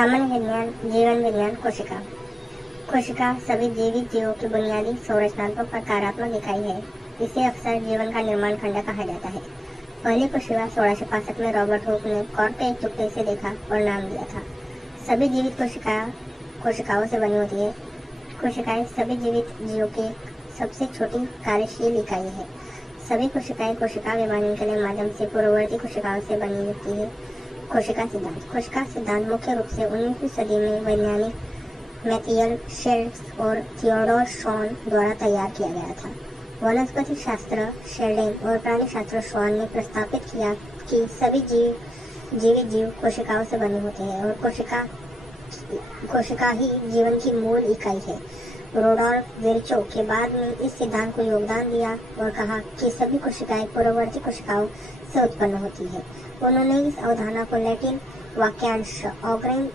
सामान्य विज्ञान, जीवन विज्ञान, कोशिका। कोशिका सभी जीवित जीवों की बुनियादी संरचनात्मक और कार्यात्मक इकाई है। इसे अक्सर जीवन का निर्माण खंड कहा जाता है। पहली कोशिका 1665 में रॉबर्ट हुक ने कॉर्क के एक टुकड़े से देखा और नाम दिया था। सभी जीवित कोशिकाओं से बनी होती है। कोशिकाएं सभी जीवित जीवों की सबसे छोटी कार्यशील इकाई है। सभी कोशिकाएं कोशिका विभाजन के लिए माध्यम से पूर्ववर्ती कोशिकाओं से बनी होती है। कोशिका सिद्धांत मुख्य रूप से 19वीं सदी में वैज्ञानिक मैथियल शेल्ड्स और थियोडोर शॉन द्वारा तैयार किया गया था। वनस्पति शास्त्र शेल्डिंग और प्राणी शास्त्र शॉन ने प्रस्तावित किया कि सभी जीवित जीव कोशिकाओं से बने होते हैं और कोशिका ही जीवन की मूल इकाई है। रोडोल्फ विर्चो के बाद में इस सिद्धांत को योगदान दिया और कहा कि सभी कोशिकाएं पूर्ववर्ती कोशिकाओं से उत्पन्न होती है। उन्होंने इस अवधारणा को लैटिन वाक्यांश ऑग्रेन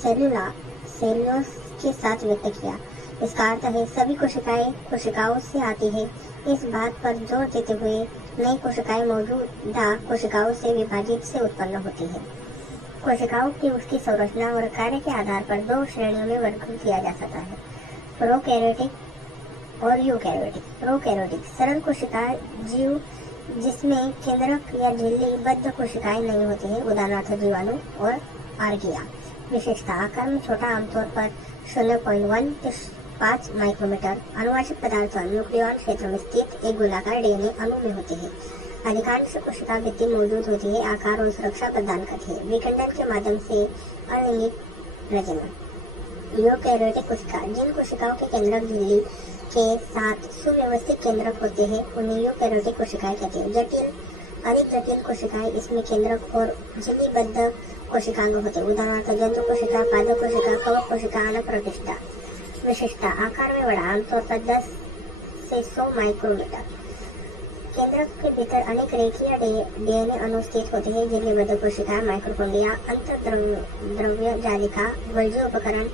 सेल्यूलोस के साथ व्यक्त किया। इसका अर्थ है सभी कोशिकाएं कोशिकाओं से आती है। इस बात पर जोर देते हुए नई कोशिकाएं मौजूदा कोशिकाओं से विभाजित से उत्पन्न होती है। कोशिकाओं की उसकी संरचना और कार्य के आधार पर दो श्रेणियों में वर्गीकृत किया जा सकता है, प्रोकैरियोटिक और यूकैरियोटिक। प्रोकैरियोटिक सरल कोशिका जीव जिसमें केंद्रक या झिल्ली बद्ध कोशिकाएं नहीं होती है, उदाहरणार्थ जीवाणु और आर्किया। विशेषता आकार में छोटा, आमतौर पर 0.1 से 5 माइक्रोमीटर। आनुवंशिक पदार्थ न्यूक्लियॉन क्षेत्र में स्थित एक गोलाकार डीएनए अणु में होते हैं। अधिकांश कोशिका भित्ति मौजूद होती है, आकार और सुरक्षा प्रदान करती है। विखंडन के माध्यम से अलिंगित प्रजनन। यूकैरियोटिक कोशिका जिन कोशिकाओं के केंद्रक झिल्ली के साथ सुव्यवस्थित केंद्रक होते हैं उन्हें यूकैरियोटिक कोशिकाएं कहते हैं। अधिक जटिल कोशिकाएं इसमें केंद्रक और झिल्लीबद्ध कोशिकांग होते हैं, उदाहरणार्थ जंतु कोशिका, पादप कोशिका, कवक कोशिका, अन्य प्रतिष्ठा। विशेषता आकार में बड़ा, आमतौर पर 10 से 100 माइक्रोमीटर। केंद्रक के भीतर अनेक रेखीय डीएनए अणु स्थित होते हैं। झिल्लीबद्ध कोशिका, माइक्रोकोन्ड्रिया, अंतर्द्रव्य जालिका, गोल्जी उपकरण,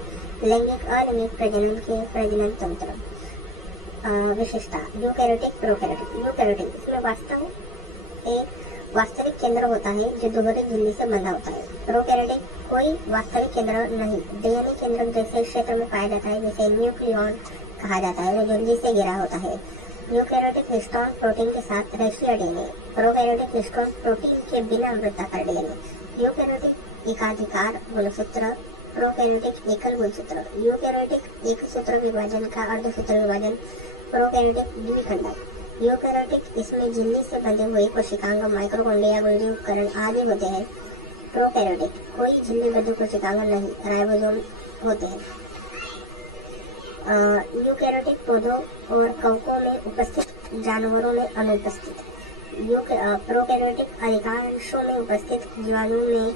लैंगिक अलैंगिक प्रजनन के प्रजनन तंत्र। विशेषता यूकैरियोटिक, प्रोकैरियोटिक। यूकैरियोटिक इसमें एक वास्तविक केंद्र होता है जो दोहरी झिल्ली से बंधा होता है। प्रोकैरियोटिक कोई वास्तविक केंद्र नहीं, डीएनए केंद्रक जैसे क्षेत्र में पाया जाता है, जिसे न्यूक्लियॉन कहा जाता है, जो झिल्ली से घिरा होता है। यूकैरियोटिक हिस्टोन प्रोटीन के साथ रेखीय डीएनए। प्रोकैरियोटिक हिस्टोन प्रोटीन के बिना वृत्ताकार डीएनए। यूकैरियोटिक एकाधिकार गुणसूत्र, प्रोकैरियोटिक एकल गुणसूत्र। यूकैरियोटिक एक सूत्र विभाजन का अर्धसूत्र विभाजन, प्रोकैरियोटिक द्विखंडक। यूकैरियोटिक इसमें झिल्ली से बंधे हुए कोशिकांग, माइक्रोकोन्ड्रिया, गोल्जी उपकरण आदि होते हैं। प्रोकैरियोटिक कोई झिल्लीबद्ध कोशिकांग नहीं, राइबोसोम होते हैं। यूकैरियोटिक पौधों और कवकों में उपस्थित, जानवरों में अनुपस्थित। प्रोकैरियोटिक अधिकांशों में उपस्थित, जीवाणु में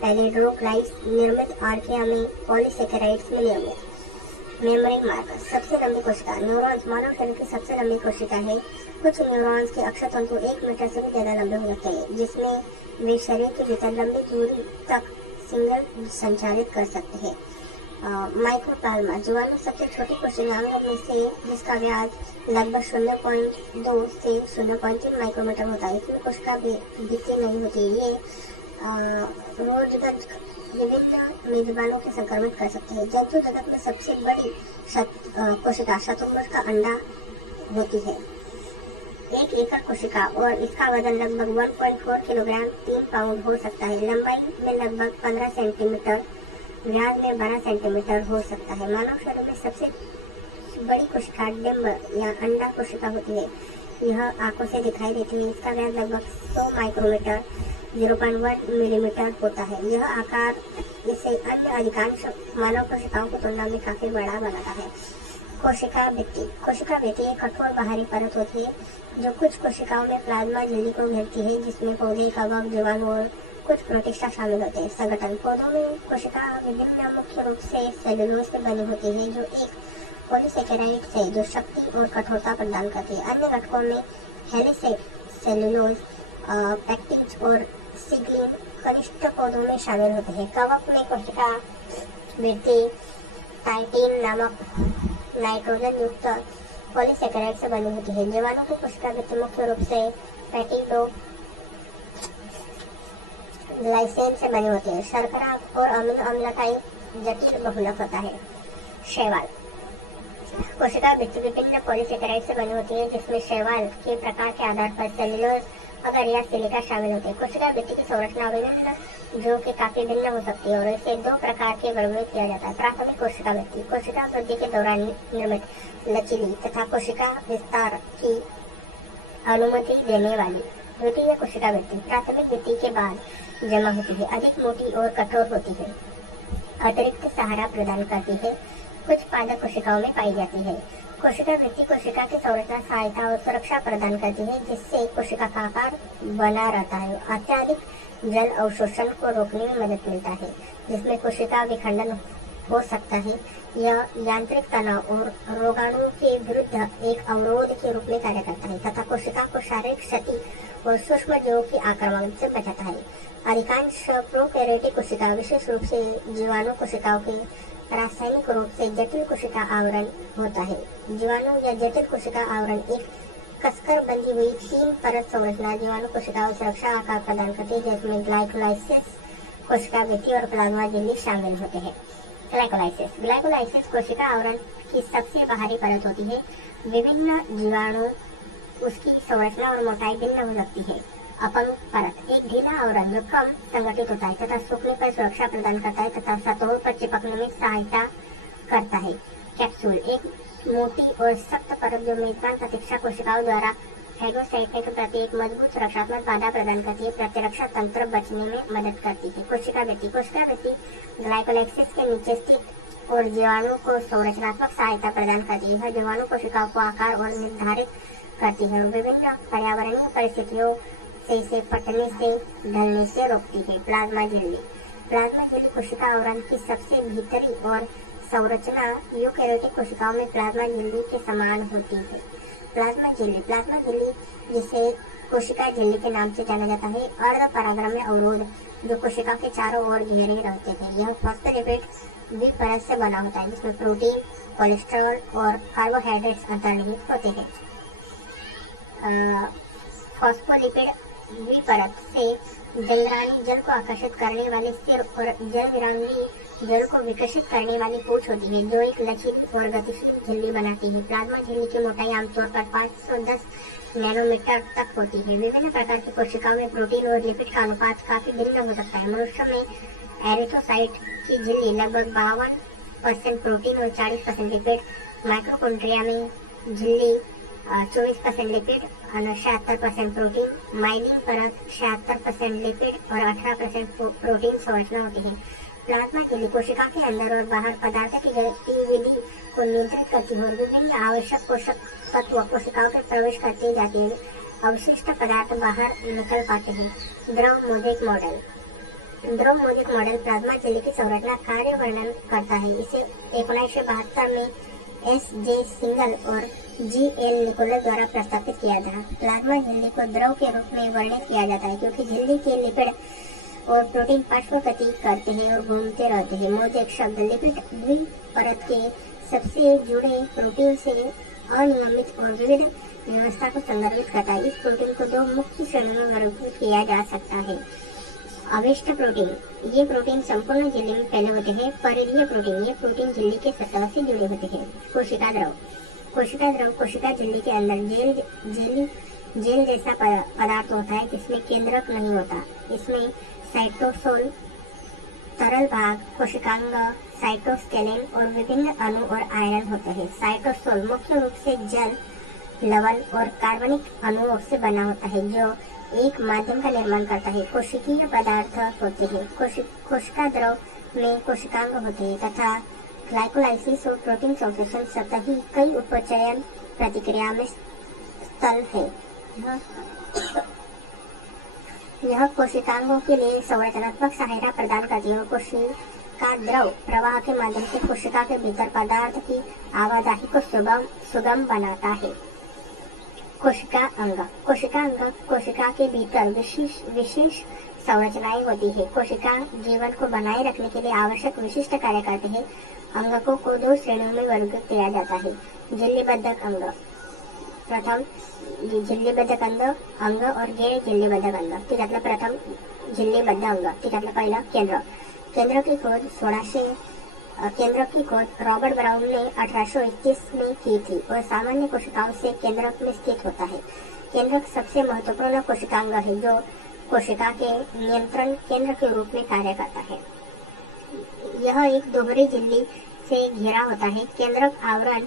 पैलियोडोक्लाइस निर्मित, आर्किया में पॉलीसेकेराइड्स में निर्मित। मेमोरिक मार्कर सबसे लंबी कोशिका। न्यूरॉन्स मानव शरीर की सबसे लंबी कोशिका है। कुछ न्यूरॉन्स के अक्षतंतु 1 मीटर से भी ज्यादा लंबे हो सकते हैं, जिसमें वे शरीर के भीतर लंबी दूरी तक सिग्नल संचारित कर सकते हैं। माइक्रोप्लाज्मा जीवाणु सबसे छोटी कोशिकांग में से, जिसका व्यास लगभग 0.2 से 0.3 माइक्रोमीटर होता है। इसमें कोशिका भित्ति नहीं होती। ये रोजगज विभिन्न मेजबानों के संक्रमित कर सकते हैं। जंतु जगत में सबसे बड़ी कोशिका शतुंबर का अंडा होती है। एक एकल कोशिका और इसका वजन लगभग 1.4 किलोग्राम 3 पाउंड हो सकता है। लंबाई में लगभग 15 सेंटीमीटर, व्यास में 12 सेंटीमीटर हो सकता है। मानव शरीर में सबसे बड़ी कोशिका डिंब या अंडा कोशिका होती है। यह आंखों से दिखाई देती है। इसका व्यास लगभग 100 माइक्रोमीटर 0.1 मिलीमीटर होता है। यह आकार इसे अन्य अधिकांश मानव कोशिकाओं की तुलना में काफी बड़ा बनाता है। कोशिका भित्ति एक कठोर बाहरी परत होती है जो कुछ कोशिकाओं में प्लाज्मा झिल्ली को घेरती है, जिसमें पौधे, कवक, जीवाणु और कुछ प्रोटिस्टा शामिल होते हैं। संगठन पौधों में कोशिका विभिन्न मुख्य रूप से सेलुलोज से बनी होती है, जो एक पॉलीसेकेराइड्स है जो शक्ति और कठोरता प्रदान करती है। अन्य घटकों में हेलिसेलुलोज, पैक्टिज और सिग्लिन कनिष्ठ पौधों में शामिल होते हैं। कवक में कोशिका भित्ति टाइटिन नामक नाइट्रोजन युक्त पॉलीसेकेराइड से बनी होती है। जीवाणु की कोशिका भित्ति मुख्य रूप से ग्लाइसेन से बने होते हैं। शर्करा और अमीनो अम्ल का एक जटिल बहुलक होता है। शैवाल। कोशिका भित्ति विभिन्न पॉलीसेकेराइड से बनी होती है, जिसमें शैवाल के प्रकार के आधार पर सेल्यूलोज, अगर या सिलिका शामिल होते हैं। कोशिका भित्ति की संरचना विभिन्न जो कि काफी भिन्न हो सकती है और इसे दो प्रकार के वर्गों में किया जाता है। प्राथमिक कोशिका भित्ति, कोशिका वृद्धि के दौरान निर्मित लचीली तथा कोशिका विस्तार की अनुमति देने वाली। द्वितीय कोशिका भित्ति प्राथमिक भित्ति के बाद जमा होती है, अधिक मोटी और कठोर होती है, अतिरिक्त सहारा प्रदान करती है, कुछ पादप कोशिकाओं में पाई जाती है। कोशिका भित्ति कोशिका की संरचना, सहायता और सुरक्षा प्रदान करती है, जिससे कोशिका का आकार बना रहता है। अत्यधिक जल अवशोषण को रोकने में मदद मिलता है, जिसमें कोशिका विखंडन हो सकता है। यह यांत्रिक तनाव और रोगाणु के विरुद्ध एक अवरोध के रूप में कार्य करता है तथा कोशिका को शारीरिक क्षति और सूक्ष्म जीवों की आक्रमण से बचाता है। अधिकांश प्रोकैरियोटिक कोशिका, विशेष रूप से जीवाणु कोशिकाओं के रासायनिक रूप से जटिल कोशिका आवरण होता है। जीवाणु या जटिल कोशिका आवरण एक कसकर बंधी हुई 3 परत संरचना जीवाणु कोशिकाओं सुरक्षा आकार प्रदान करती है, जिसमें ग्लाइकोलाइसिस, कोशिका भित्ति और प्लाज्मा झिल्ली शामिल होते हैं। ग्लाइकोलाइसिस कोशिका आवरण की सबसे बाहरी परत होती है। विभिन्न जीवाणु उसकी संरचना और मोटाई भिन्न हो सकती है। अपंग परत एक ढीला आवरण जो कम संगठित होता है तथा सूखने पर सुरक्षा प्रदान करता है तथा सतहों पर चिपकने में सहायता करता है। कैप्सूल एक मोटी और सख्त परत जो मेजबान प्रतीक्षा कोशिकाओं द्वारा फेगोसाइटोसिस के प्रति एक मजबूत सुरक्षात्मक बाधा प्रदान करती है, प्रतिरक्षा तंत्र बचने में मदद करती है। कोशिका भित्ति ग्लाइकोलाइसिस के नीचे स्थित और जीवाणु को संरचनात्मक सहायता प्रदान करती है। जीवाणु कोशिकाओं को आकार और निर्धारित करती है और विभिन्न पर्यावरणीय परिस्थितियों से इसे फटने से ढलने से रोकती है। प्लाज्मा झिल्ली कोशिका आवरण की सबसे भीतरी और संरचना यूकेरियोटिक कोशिकाओं में प्लाज्मा झिल्ली के समान होती है। प्लाज्मा झिल्ली जिसे कोशिका झिल्ली के नाम से जाना जाता है, अर्ध परागरम्य अवरोध जो कोशिका के चारों ओर घेरे रहते हैं। यह फॉस्फोलिपिड द्विपरत से बना होता है, जिसमें प्रोटीन, कोलेस्ट्रॉल और कार्बोहाइड्रेट्स अंतर्निहित होते हैं। फॉस्फोलिपिड द्विपरत से जलग्राही जल को आकर्षित करने वाले सिर और जलग्राही जल को विकसित करने वाली पूंछ होती है, जो एक लचीली और गतिशील झिल्ली बनाती है। प्लाज्मा झिल्ली की मोटाई आमतौर पर 510 नैनोमीटर तक होती है। विभिन्न प्रकार की कोशिकाओं में प्रोटीन और लिपिड का अनुपात काफी भिन्न हो सकता है। मनुष्यों में एरिथ्रोसाइट की झिल्ली लगभग 52% प्रोटीन और 40% लिपिड, माइटोकॉन्ड्रिया में झिल्ली 24% लिपिड और 76% प्रोटीन, माइलिन परत 76% लिपिड और 18% प्रोटीन संरचना होती है। प्लाज्मा झिल्ली कोशिका के अंदर और बाहर पदार्थ की गतिविधि को नियंत्रित करती है और विभिन्न आवश्यक पोषक तत्व कोशिकाओं में प्रवेश करते जाते हैं। अवशिष्ट पदार्थ बाहर निकल पाते हैं। द्रव मोज़ेक मॉडल प्लाज्मा झिल्ली की संरचना कार्य वर्णन करता है। इसे 1972 में S.J. सिंगल और G.L. निकोलस द्वारा प्रस्तावित किया था। प्लाज्मा झिल्ली को द्रव के रूप में वर्णित किया जाता है, क्योंकि झिल्ली के लिपिड और प्रोटीन पार्श्वगति करते हैं और घूमते रहते हैं। मोज़ेक शब्द लिपिड द्विपरत के सबसे जुड़े प्रोटीन से अनियमित और विविध व्यवस्था को संदर्भित करता है। इस प्रोटीन को 2 मुख्य श्रेणियों में वर्गीकृत किया जा सकता है। अविष्ट प्रोटीन, ये प्रोटीन संपूर्ण झिल्ली में फैले होते हैं। परिधीय प्रोटीन, ये प्रोटीन झिल्ली के सतह से जुड़े होते हैं। कोशिका द्रव कोशिका झिल्ली के अंदर जेल जैसा पदार्थ होता है, जिसमें केंद्रक नहीं होता। इसमें साइटोसोल, तरल भाग, कोशिकांग, साइटोस्केलेटन और विभिन्न अणु और आयरन होते हैं। साइटोसोल मुख्य रूप से जल, लवण और कार्बनिक अणुओं से बना होता है, जो एक माध्यम का निर्माण करता है। कोशिकीय पदार्थ होते हैं। कोशिका द्रव में कोशिकांग होते हैं तथा ग्लाइकोलाइसिस और प्रोटीन संश्लेषण सतही कई उपचयन प्रतिक्रिया में स्थल है। यह कोशिकांगों के लिए संरचनात्मक सहायता प्रदान करती है। कोशिका द्रव प्रवाह के माध्यम से कोशिका के भीतर पदार्थ की आवाजाही को सुगम बनाता है। कोशिका अंग कोशिका के भीतर विशेष संरचनाएं होती है। कोशिका जीवन को बनाए रखने के लिए आवश्यक विशिष्ट कार्य करते हैं। अंगकों को 2 श्रेणियों में वर्गीकृत किया जाता है। झिल्लीबद्धक अंग, प्रथम झिल्लीबद्धक अंग और गैर झिल्लीबद्धक अंग। ठीक है, प्रथम झिल्लीबद्ध अंग. त्याच्यातलं पहिलं केंद्र. केंद्र की खोज रॉबर्ट ब्राउन ने 1821 में की थी और सामान्य कोशिकाओं से केंद्रक में स्थित होता है. केंद्रक सबसे महत्वपूर्ण कोशिकांग है जो कोशिका के नियंत्रण केंद्र के रूप में कार्य करता है. यह एक दोहरी झिल्ली से घिरा होता है. केंद्रक आवरण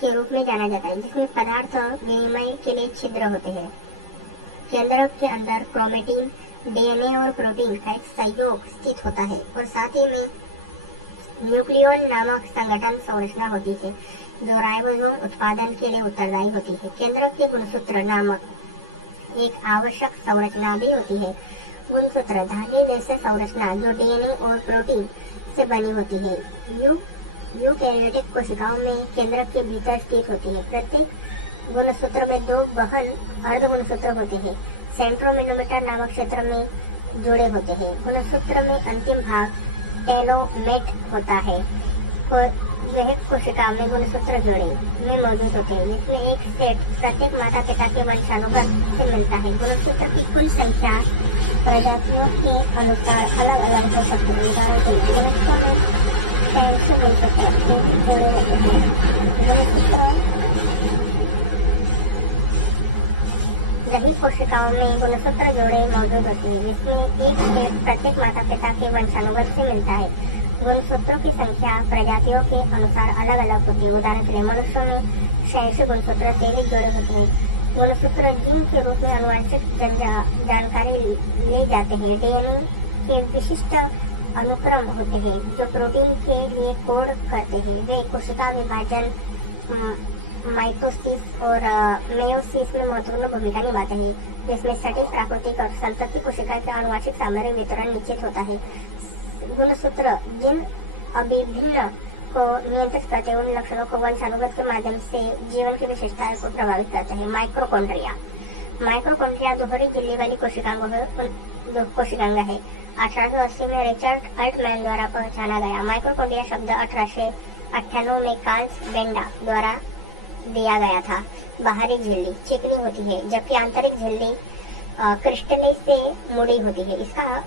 के रूप में जाना जाता है जिसमें पदार्थ विनिमय के लिए छिद्र होते हैं. केंद्रक के अंदर क्रोमेटिन, डीएनए और प्रोटीन का एक सहयोग स्थित होता है और साथ ही में न्यूक्लियोन नामक संगठन संरचना होती है जो राइबोसोम उत्पादन के लिए उत्तरदायी होती है. केंद्रक के गुणसूत्र नामक एक आवश्यक संरचना भी होती है. गुणसूत्र धागे जैसे संरचना जो डीएनए और प्रोटीन से बनी होती है. यूकैरियोटिक कोशिकाओं में केंद्रक के भीतर स्थित होती है. प्रत्येक गुणसूत्र में 2 गहन अर्धगुणसूत्र होते हैं. सेंट्रोमेरोमीटर नामक क्षेत्र में जुड़े होते हैं. गुणसूत्र में अंतिम भाग टेलोमेट होता है. वह कोशिका में गुणसूत्र जोड़े में मौजूद होते हैं जिसमें एक सेट प्रत्येक माता पिता के वंशानुगत से मिलता है. गुणसूत्र की कुल संख्या प्रजातियों के अनुसार अलग अलग हो सकती है. उदाहरण के लिए मनुष्यों में 300 गुणसूत्र जोड़े होते हैं. सभी कोशिकाओं में गुणसूत्र जोड़े मौजूद होते हैं जिसमें एक सेट प्रत्येक माता पिता के वंशानुगत से मिलता है. गुणसूत्रों की संख्या प्रजातियों के अनुसार अलग अलग होती है. उदाहरण के लिए मनुष्यों में 86 गुणसूत्र 23 जोड़े होते हैं. गुणसूत्र जीन के रूप में आनुवंशिक जानकारी ले जाते हैं. डीएनए के विशिष्ट अनुक्रम होते हैं जो प्रोटीन के लिए कोड करते हैं. वे कोशिका विभाजन, माइटोसिस और मेयोसिस में महत्वपूर्ण भूमिका निभाते हैं जिसमें सटीक प्राकृतिक और संतति कोशिका के आनुवंशिक सामग्री वितरण निश्चित होता है. गुणसूत्र जिन अभिभिन्न को नियंत्रित करते उन लक्षणों को वंशानुगत के माध्यम से जीवन की विशेषताओं को प्रभावित करते हैं. माइक्रोकॉन्ड्रिया दोहरी झिल्ली वाली कोशिकांग है. 1880 में रिचर्ड अल्टमैन द्वारा पहचाना गया. माइक्रोकॉन्ड्रिया शब्द 1898 में कार्ल बेंडा द्वारा दिया गया था. बाहरी झिल्ली चिकनी होती है जबकि आंतरिक झिल्ली क्रिस्टल से मुड़ी होती है. इसका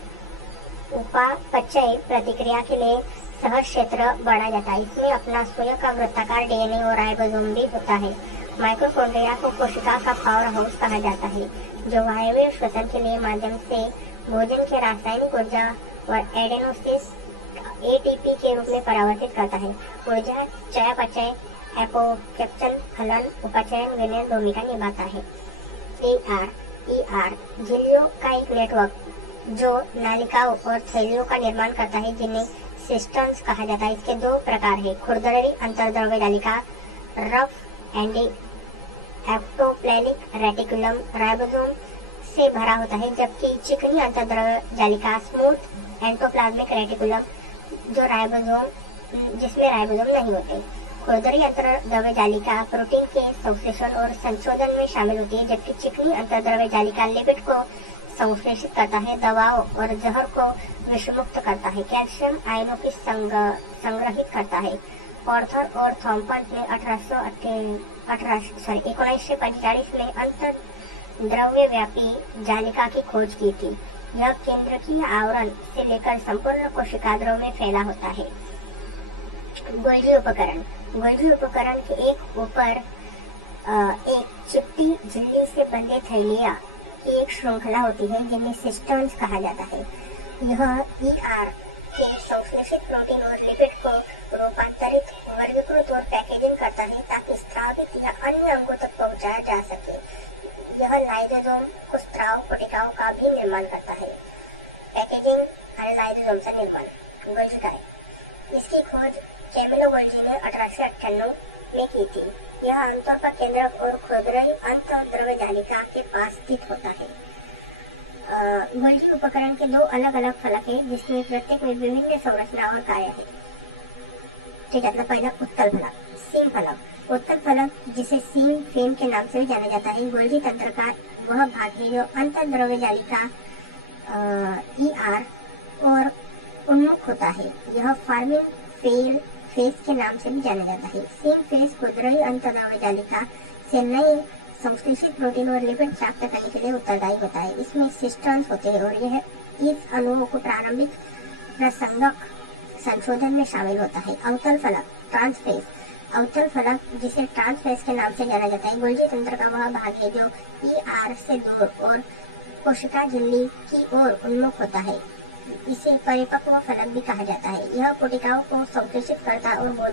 उपापचय प्रतिक्रिया के लिए सहज क्षेत्र बढ़ा जाता है. इसमें अपना स्वयं का वृत्ताकार डीएनए और राइबोसोम भी होता है. माइटोकॉन्ड्रिया को कोशिका का पावर हाउस कहा जाता है जो वायवीय श्वसन के लिए माध्यम से भोजन के रासायनिक ऊर्जा और एडेनोसिस एटीपी के रूप में परावर्तित करता है. ऊर्जा चयापचय, एपोप्टोसिस, फलन, उपचयन में भूमिका निभाता है. ईआर झिल्लियों का एक नेटवर्क जो नालिकाओं और थैलियों का निर्माण करता है जिन्हें सिस्टम्स कहा जाता है. इसके 2 प्रकार है. खुरदरी अंतर्द्रव्य जालिका रफ एंड एक्टोप्लाज्मिक रेटिकुलम राइबोसोम से भरा होता है जबकि चिकनी अंतर्द्रव्य जालिका स्मूथ एंडोप्लाज्मिक रेटिकुलम जिसमें राइबोसोम नहीं होते. खुरदरी अंतर्द्रव्य जालिका प्रोटीन के संश्लेषण और संशोधन में शामिल होती है जबकि चिकनी अंतर्द्रव्य जालिका लिपिड को संश्लेषित करता है, दवाओं और जहर को विषमुक्त करता है, कैल्शियम आयनों की संग्रहित करता है. ऑर्थर और थॉम्पसन ने 1945 में अंतर्द्रव्य व्यापी जालिका की खोज की थी. यह केंद्रकीय आवरण से लेकर संपूर्ण कोशिका द्रव में फैला होता है. गोल्गी उपकरण के एक ऊपर एक चिपटी झिल्ली से बंधे थैलियां की एक श्रृंखला होती है जिन्हें सिस्टम्स कहा जाता है. यह ईआर के संश्लेषित प्रोटीन और लिपिड को रूपांतरित, वर्गीकृत और पैकेजिंग करता है ताकि स्रावित या अन्य अंगों तक पहुंचाया जा सके. यह लाइसोसोम को स्राव कोशिकाओं का भी निर्माण करता है. पैकेजिंग और लाइसोसोम से निर्माण. गोल्गी इसकी खोज कैमिलो गोल्गी ने 1898 में की थी. यह आमतौर पर केंद्रक और खुरदरी अंतर्द्रव्य जालिका के पास स्थित होता है. गोल्गी उपकरण के 2 अलग अलग फलक है जिसमें प्रत्येक में विभिन्न संरचना और कार्य है. ठीक है. पहला उत्तल फलक, सीम फलक. उत्तल फलक जिसे सीम फ्रेम के नाम से भी जाना जाता है गोल्गी तंत्र का वह भाग है जो अंतर्द्रव्य जालिका ईआर और उन्मुख होता है. यह फार्मिंग फेस के नाम से भी जाना जाता है. सीम फेस खुरदरी अंतर्द्रव्य जालिका से नए संश्लेषित प्रोटीन और लिपिड प्राप्त करने के लिए उत्तरदायी होता है। इसमें सिस्टर्न्स होते हैं और यह इस अणुओं को प्रारंभिक प्रसंगक संशोधन में शामिल होता है। अवतल फलक ट्रांसफेज। अवतल फलक, जिसे ट्रांसफेज के नाम से जाना जाता है, गोल्जी तंत्र का वह भाग है जो ER से दूर और कोशिका झिल्ली की ओर उन्मुख होता है। इसे परिपक्व फलक भी कहा जाता है। यह कोशिकाओं को संप्रेषित करता और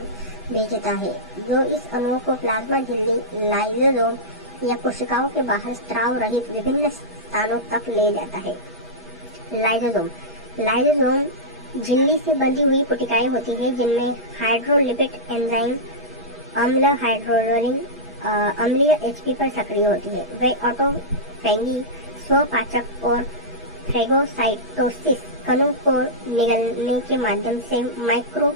भेजता है, जो इस अणुओं को प्लाज्मा झिल्ली, लाइसोसोम या कोशिकाओं के बाहर स्त्राव रहित विभिन्न स्थानों तक ले जाता है। लाइसोसोम झिल्ली से बंधी हुई कोशिकाएं होती है जिनमें हाइड्रोलिपिड एंजाइम अम्लीय HP पर सक्रिय होती है। वे ऑटोफैगी, स्वपाचक और फैगोसाइटोसिस कणों को निगलने के माध्यम से माइक्रो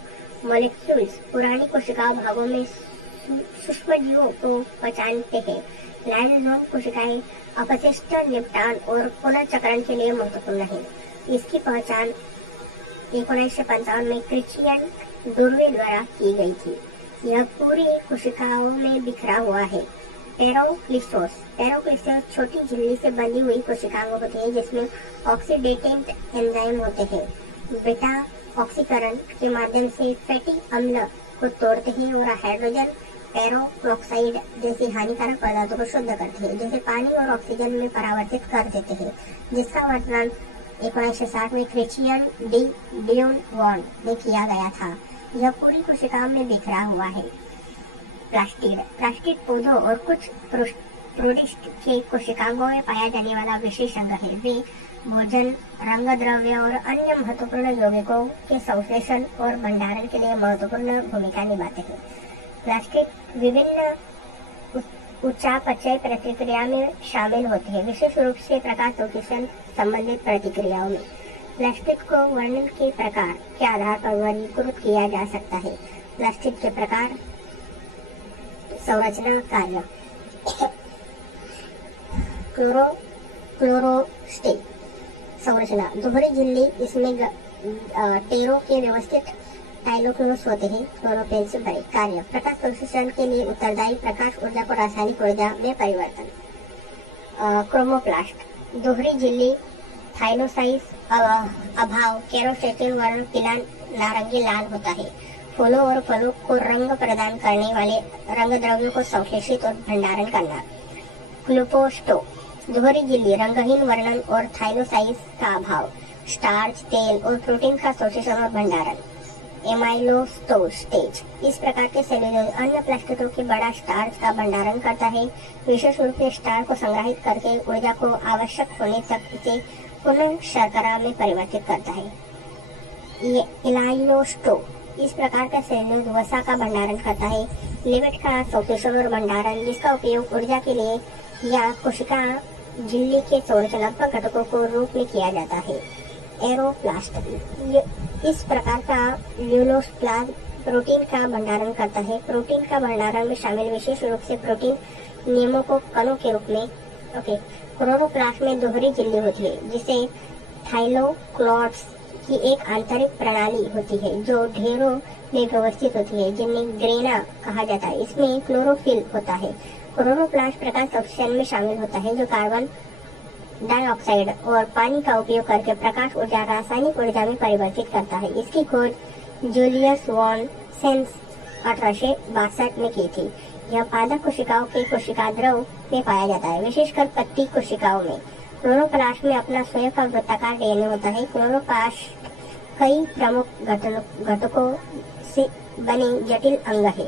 मॉलिक्यूल्स पुरानी कोशिका भागों में सूक्ष्म जीवों को पहचानते हैं। लाइसोसोम कोशिकाएं अपशिष्ट निपटान और पुनर्चक्रण के लिए महत्वपूर्ण है। इसकी पहचान 1955 में क्रिश्चियन डुर्वे द्वारा की गई थी। यह पूरी कोशिकाओं में बिखरा हुआ है। पैरोक्लिस्टोस छोटी झिल्ली से बंधी हुई कोशिकाएं होती है जिसमें ऑक्सीडेटेंट एंजाइम होते हैं। बीटा ऑक्सीकरण के माध्यम से फैटी अम्ल को तोड़ते हैं और हाइड्रोजन पेरोक्साइड जैसी हानिकारक पदार्थों को शुद्ध करते हैं, जैसे पानी और ऑक्सीजन में परावर्तित कर देते हैं, जिसका वर्णन 1960 में क्रिश्चियन डी डियोन ने किया गया था। यह पूरी कोशिकाओं में बिखरा हुआ है। प्लास्टिड पौधों और कुछ प्रोटिस्ट के कोशिकाओं में पाया जाने वाला विशेष अंग है। वे भोजन, रंग द्रव्य और अन्य महत्वपूर्ण यौगिकों के संश्लेषण और भंडारण के लिए महत्वपूर्ण भूमिका निभाते हैं। प्लास्टिड विभिन्न उच्चापचय प्रतिक्रिया में शामिल होते हैं, विशेष रूप से प्रकाश संश्लेषण संबंधित प्रतिक्रियाओं में। प्लास्टिड को वर्णन के प्रकार के आधार पर वर्गीकृत किया जा सकता है। प्लास्टिड के प्रकार, संरचना, कार्य। क्लोरोस्टे संरचना, दोहरी झिल्ली, इसमें टेरो के व्यवस्थित टाइलोक्लोरोस होते हैं, क्लोरोफिल से भरे। कार्य, प्रकाश संश्लेषण के लिए उत्तरदायी, प्रकाश ऊर्जा को रासायनिक ऊर्जा में परिवर्तन। क्रोमोप्लास्ट, दोहरी झिल्ली, थाइलोसाइज अभाव, केरोसिन वर्ण पीला नारंगी लाल होता है। फूलों और फलों को रंग प्रदान करने वाले रंग द्रव्यों को संश्लेषित और भंडारण करना। ग्लूकोस्टो, दोहरी झिल्ली, रंगहीन वर्णन और थाइलोसाइज का अभाव, स्टार्च, तेल और प्रोटीन का संश्लेषण और भंडारण। एमाइलोस्टेज, इस प्रकार के सेल्यूलोज अन्य प्लास्टिकों के बड़ा स्टार्च का भंडारण करता है, विशेष रूप से स्टार्च को संग्रहित करके ऊर्जा को आवश्यक होने तक इसे पुनः शर्करा में परिवर्तित करता है। इलाइलोस्टो, इस प्रकार का सेल्यूलोज वसा का भंडारण करता है, लिपिड का संश्लेषण और भंडारण, जिसका उपयोग ऊर्जा के लिए या कोशिका झिल्ली के संरचनात्मक घटकों को रूप में किया जाता है। एरोप्लास्ट, इस प्रकार का ल्यूलोप्लास्ट प्रोटीन का भंडारण करता है, प्रोटीन का भंडारण में शामिल विशेष रूप से प्रोटीन नियमों को कणों के रूप में। क्लोरोप्लास्ट में दोहरी झिल्ली होती है जिसे थाइलोक्लोट्स की एक आंतरिक प्रणाली होती है जो ढेरों में व्यवस्थित होती है, जिन्हें ग्रेना कहा जाता है। इसमें क्लोरोफिल होता है। क्लोरोप्लास्ट प्रकाश संश्लेषण में शामिल होता है जो कार्बन डाइऑक्साइड और पानी का उपयोग करके प्रकाश ऊर्जा रासायनिक ऊर्जा में परिवर्तित करता है। इसकी खोज जूलियस वॉन सेंस 1862 में की थी। यह पादप कोशिकाओं के कोशिका द्रव में पाया जाता है, विशेषकर पत्ती कोशिकाओं में। क्लोरोप्लास्ट में अपना स्वयं का वृत्ताकार डीएनए होता है। क्लोरोप्लास्ट कई प्रमुख घटकों से बने जटिल अंग है।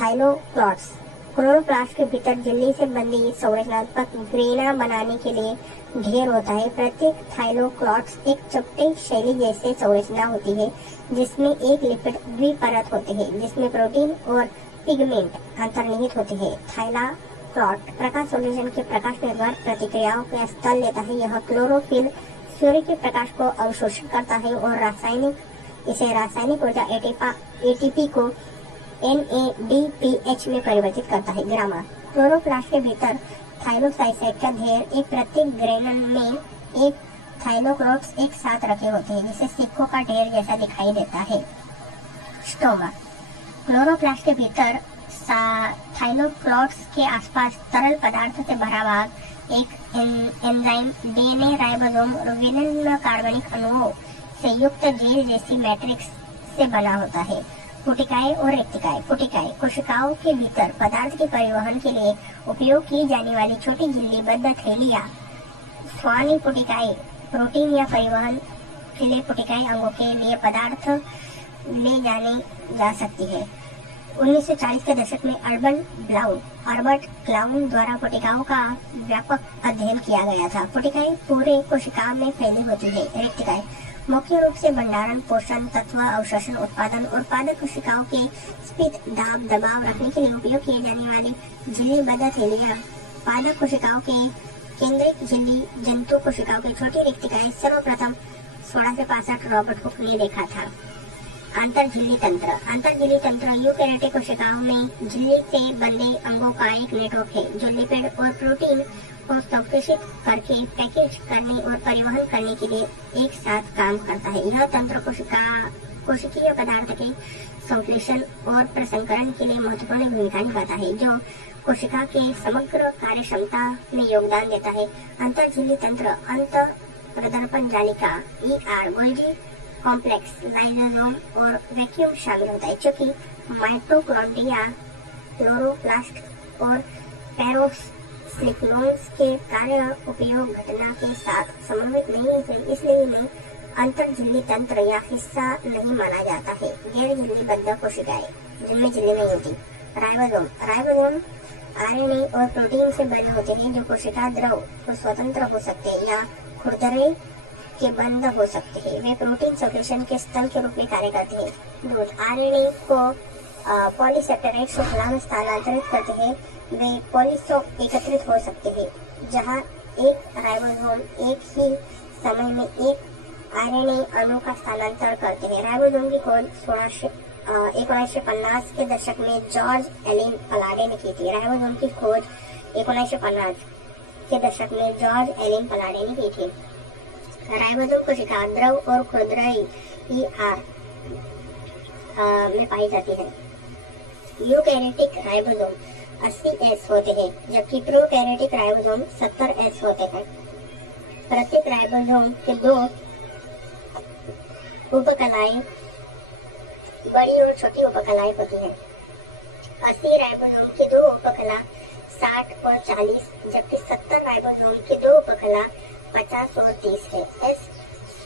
थाइलोक्लोट्स, क्लोरोप्लास्ट के भीतर झिल्ली से बंधी संरचनात्मक ग्रेना बनाने के लिए ढेर होता है। प्रत्येक थाइलोक्लोट्स एक चपटे शैली जैसे संरचना होती है जिसमें एक लिपिड द्विपरत होते हैं जिसमें प्रोटीन और पिगमेंट अंतर्निहित होते हैं। थाइलोक्लोट प्रकाश संश्लेषण के प्रकाश निर्भर प्रतिक्रियाओं के स्थल लेता है। यह क्लोरोफिल सूर्य के प्रकाश को अवशोषित करता है और रासायनिक ऊर्जा एटीपी को NADPH में परिवर्तित करता है। ग्रामर, क्लोरोप्लास्ट के भीतर थाइलोसाइसाइड का ढेर एक प्रत्येक ग्रेनल में एक थाइलोक्लोट्स एक साथ रखे होते हैं जिसे सिक्कों का ढेर जैसा दिखाई देता है। स्टोमा, क्लोरोप्लास्ट के भीतर थाइलोक्लॉट्स के आसपास तरल पदार्थ से भरा भाग एक एंजाइम डीएनए राइबोसोम और विभिन्न कार्बनिक अणुओं से युक्त जेल जैसी मैट्रिक्स से बना होता है। पुटिकाएं और रेक्टिकाएं। पुटिकाएं कोशिकाओं के भीतर पदार्थ के परिवहन के लिए उपयोग की जाने वाली छोटी झिल्लीबद्ध थैलियां। स्वानी पुटिकाएं प्रोटीन या परिवहन के लिए पुटिकाएं अंगों के लिए पदार्थ ले जाने जा सकती है। 1940 के दशक में अल्बर्ट क्लाउन द्वारा पुटिकाओं का व्यापक अध्ययन किया गया था। पुटिकाएं पूरे कोशिका में फैली होती है। रेक्टिकाएं मुख्य रूप से भंडारण, पोषण, तत्व अवशोषण, उत्पादन और पादप कोशिकाओं के स्फीत दबाव रखने के लिए उपयोग किए जाने वाली झिल्लीबद्ध थैलियां। पादप कोशिकाओं के केंद्रिक झिल्ली जंतु कोशिकाओं की छोटी रेक्टिकाएं सर्वप्रथम 1665 रॉबर्ट हुक ने देखा था। अंतर्झिल्ली तंत्र यूकेरियोटिक कोशिकाओं में झिल्ली से बंधे अंगों का एक नेटवर्क है जो लिपिड और प्रोटीन को संप्रेषित करके पैकेज करने और परिवहन करने के लिए एक साथ काम करता है। यह तंत्र कोशिकीय पदार्थ के संश्लेषण और प्रसंस्करण के लिए महत्वपूर्ण भूमिका निभाता है, जो कोशिका के समग्र कार्यक्षमता में योगदान देता है। अंतर्झिल्ली तंत्र अंत प्रदर्पण जालिका गोल्जी कॉम्प्लेक्स, लाइसोसोम और वैक्यूम शामिल होता है, क्योंकि माइटोकॉन्ड्रिया, क्लोरोप्लास्ट और पेरोक्सिसोम्स के कार्य उपयोग घटना के साथ समन्वित नहीं है, इसलिए इन्हें अंतर्झिल्ली तंत्र या हिस्सा नहीं माना जाता है। गैर झिल्लीबद्ध कोशिकाएं जिनमें झिल्ली नहीं होती। राइबोसोम आरएनए और प्रोटीन से बने होते हैं जो कोशिका द्रव को स्वतंत्र हो सकते हैं या खुरदरे के बंद हो सकते हैं। वे प्रोटीन संश्लेषण के स्तंभ के रूप में कार्य करते हैं। दूध आरएनए को पॉलीसेकेराइड श्रृंखला में स्थानांतरित करते हैं। वे पॉलीसोप एकत्रित हो सकते हैं, जहां एक राइबोसोम एक ही समय में एक आरएनए अणु का स्थानांतरण करते हैं। राइबोसोम की खोज 1950 के दशक में जॉर्ज एलिन पलाडे ने की थी। राइबोसोम की खोज 1950 के दशक में जॉर्ज एलिन पलाडे ने की थी। राइबोसोम कोशिका द्रव और खुरदराई में पाई जाती है। यूकैरियोटिक राइबोसोम 80S होते हैं, जबकि प्रोकैरियोटिक राइबोसोम 70S होते हैं। प्रत्येक राइबोसोम के दो उपकलाएं, बड़ी और छोटी उपकलाएं होती हैं। 80 राइबोसोम की दो उपकला 60 और 40, जबकि 70 राइबोसोम की दो उपकला 50 और 30 है। एस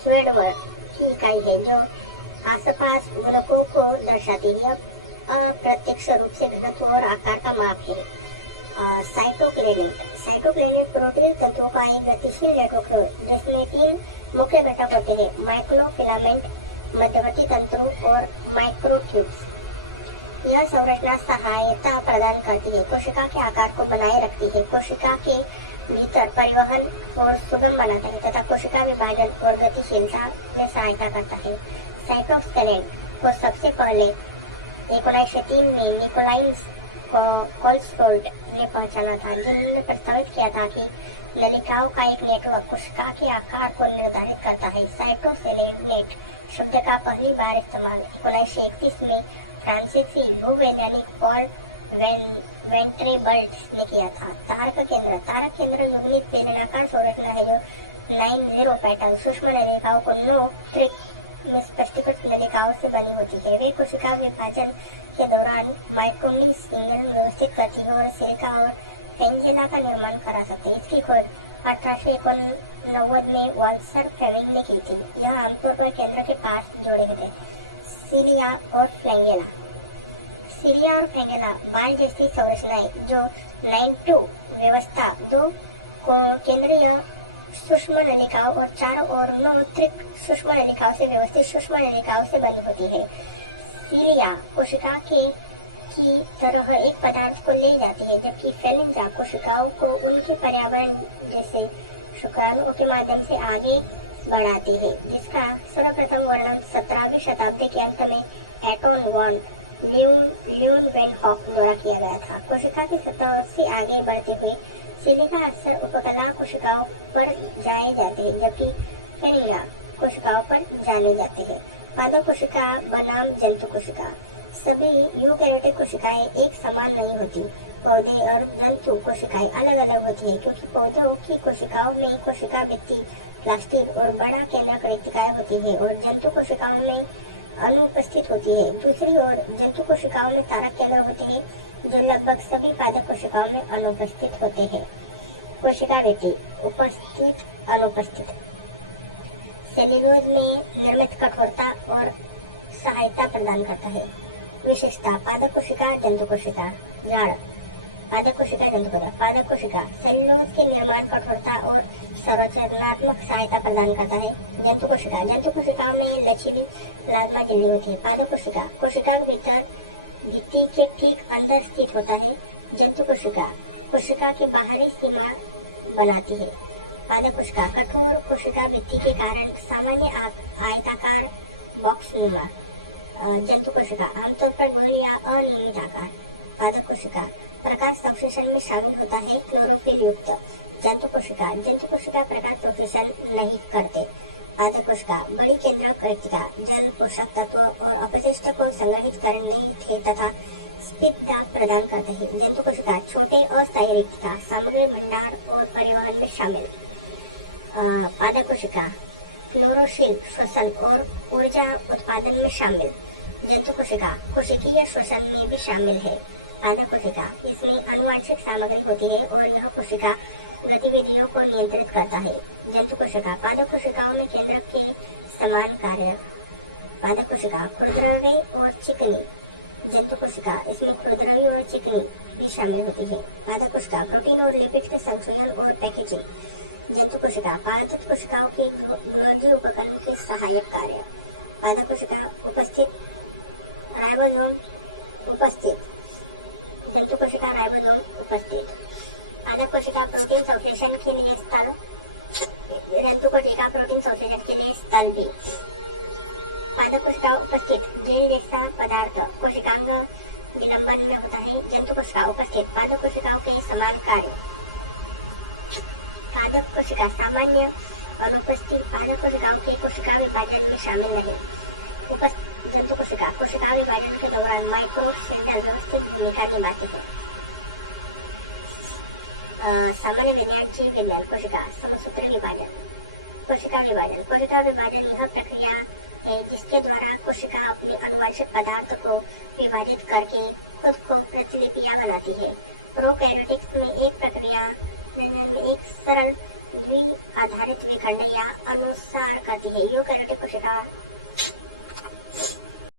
स्वेडवर की इकाई है जो आसपास गुणकों को दर्शाती है। अप्रत्यक्ष रूप से घनत्व और आकार का माप है। साइटोप्लाज्म प्रोटीन तत्वों का एक गतिशील नेटवर्क है जिसमें 3 मुख्य घटक होते हैं: माइक्रोफिलामेंट, मध्यवर्ती तंतु और माइक्रोट्यूब्स। यह संरचना सहायता प्रदान करती है, कोशिका के आकार को बनाए रखती है, कोशिका के भीतर परिवहन और सुगम बनाता है तथा कोशिका विभाजन और गतिशीलता में सहायता करता है। साइटोस्केलेटन को सबसे पहले 1903 में निकोलाइस कोल्सफोल्ड ने पहचाना था, जिन्होंने प्रस्तावित किया था कि नलिकाओं का एक नेटवर्क कोशिका के आकार को निर्धारित करता है। साइटोस्केलेटन शब्द का पहली बार इस्तेमाल 1931 में फ्रांसीसी भूवैज्ञानिक पॉल वेंट्रेबल्ट ने किया था। तारक केंद्र युग्मित बेलनाकार संरचना है जो 9-0 पैटर्न सूक्ष्म नलिकाओं को 9 त्रिक स्पष्टीकृत नलिकाओं से बनी होती है। वे कोशिका विभाजन के दौरान माइक्रोनिस इंधन व्यवस्थित करती है और सिलिका और फ्लैगेला का निर्माण करा सकते हैं। इसकी खोज 1889 में वाल्सर फ्लेमिंग ने की थी। यह आमतौर पर केंद्र के पास जोड़े गए थे। सिलिया और फ्लैगेला बाल जैसी संरचनाएं जो 9-2 व्यवस्था 2 केंद्रीय सूक्ष्म नलिकाओं और 4 और 9 त्रिक सूक्ष्म नलिकाओं से व्यवस्थित सूक्ष्म नलिकाओं से बनी होती है। सिलिया कोशिका की तरह एक पदार्थ को ले जाती है, जबकि फ्लैगेला कोशिकाओं को उनके पर्यावरण जैसे शुक्राणुओं के माध्यम से आगे बढ़ाती है, जिसका सर्वप्रथम वर्णन 17वीं शताब्दी के अंत में एटोन वॉन ल्यून वैन हॉक द्वारा किया गया था। कोशिका की सतह से आगे बढ़ते हुए सिलिका अक्सर उपकला कोशिकाओं पर जाए जाते हैं, जबकि फ्लैगेला कोशिकाओं पर जाने जाते हैं। पादप कोशिका बनाम जंतु कोशिका। सभी यूकैरियोटिक कोशिकाएं एक समान नहीं होती। पौधे और जंतु कोशिकाएं अलग अलग होती है, क्योंकि पौधों की कोशिकाओं में कोशिका भित्ति, प्लास्टिड और बड़ा केंद्रक रेक्टिकाएं होती है और जंतु कोशिकाओं में अनुपस्थित होती है। दूसरी ओर जंतु कोशिकाओं में तारक केंद्र होते हैं, जो लगभग सभी पादप कोशिकाओं में अनुपस्थित होते हैं। कोशिका भित्ति उपस्थित, अनुपस्थित। सेल्यूलोज में निर्मित कठोरता और सहायता प्रदान करता है। विशेषता पादप कोशिका, जंतु कोशिका। जाड़ पादप कोशिका, जंतु कोशिका। पादप कोशिका सेल्यूलोज के निर्माण, कठोरता और संरचनात्मक सहायता प्रदान करता है। जंतु कोशिका जंतु कोशिकाओं में लचीली प्लाज्मा झिल्ली होती है। पादप कोशिका कोशिका के भीतर भित्ति के ठीक अंदर स्थित होता है। जंतु कोशिका कोशिका की बाहरी सीमा बनाती है। पादप कोशिका कठोर कोशिका भित्ति के कारण सामान्य आयताकार बॉक्स नुमा। जंतु कोशिका आमतौर पर गोल या अनियमित आकार। पादप कोशिका प्रकाश संश्लेषण में शामिल होता है, क्लोरोफिल युक्त। जंतु कोशिका प्रकाश संश्लेषण नहीं करते। पादप कोशिका बड़ी केंद्रक रेक्टिका जल, पोषक तत्व और अपशिष्ट को संग्रहित करने थे तथा स्पिग्धा प्रदान करते हैं। जंतु कोशिका छोटे अस्थायी रेक्टिका सामग्री भंडार और परिवहन में शामिल। पादप कोशिका क्लोरोफिल श्वसन और ऊर्जा उत्पादन में शामिल। जंतु कोशिका कोशिकीय श्वसन में भी शामिल है। पादप कोशिका इसमें आनुवांशिक सामग्री होती है और यह कोशिका गतिविधियों को नियंत्रित करता है। जंतु कोशिका पादप कोशिकाओं में केंद्रक के समान कार्य। पादप कोशिका खुरदरावी और चिकनी। जंतु कोशिका इसमें खुरदरावी और चिकनी भी शामिल होती है। पादप कोशिका प्रोटीन और लिपिड के संश्लेषण और पैकेजिंग। जंतु कोशिका पादप कोशिकाओं के बुनियादी उपकरण के सहायक कार्य। पादप कोशिका उपस्थित राइबोसोम उपस्थित। जंतु कोशिका राइबोसोम उपस्थित। पादप कोशिका प्रोटीन संश्लेषण के लिए स्थल। जंतु कोशिका प्रोटीन संश्लेषण के लिए स्थल भी। पादप कोशिका उपस्थित जेल जैसा पदार्थ कोशिकांग विलंबन में होता है। जंतु कोशिका उपस्थित पादप कोशिकाओं के समान कार्य। पादप कोशिका सामान्य अनुपस्थित पादप कोशिकाओं के कोशिका विभाजन में शामिल नहीं। जंतु कोशिका कोशिका विभाजन के दौरान माइक्रोसेंट्रल व्यवस्थित भूमिका निभाती है। सामान्य विन्यास जीव विज्ञान कोशिका समसूत्र विभाजन। कोशिका विभाजन यह प्रक्रिया है जिसके द्वारा कोशिका अपने आनुवंशिक पदार्थ को विभाजित करके खुद को प्रतिलिपियां बनाती है।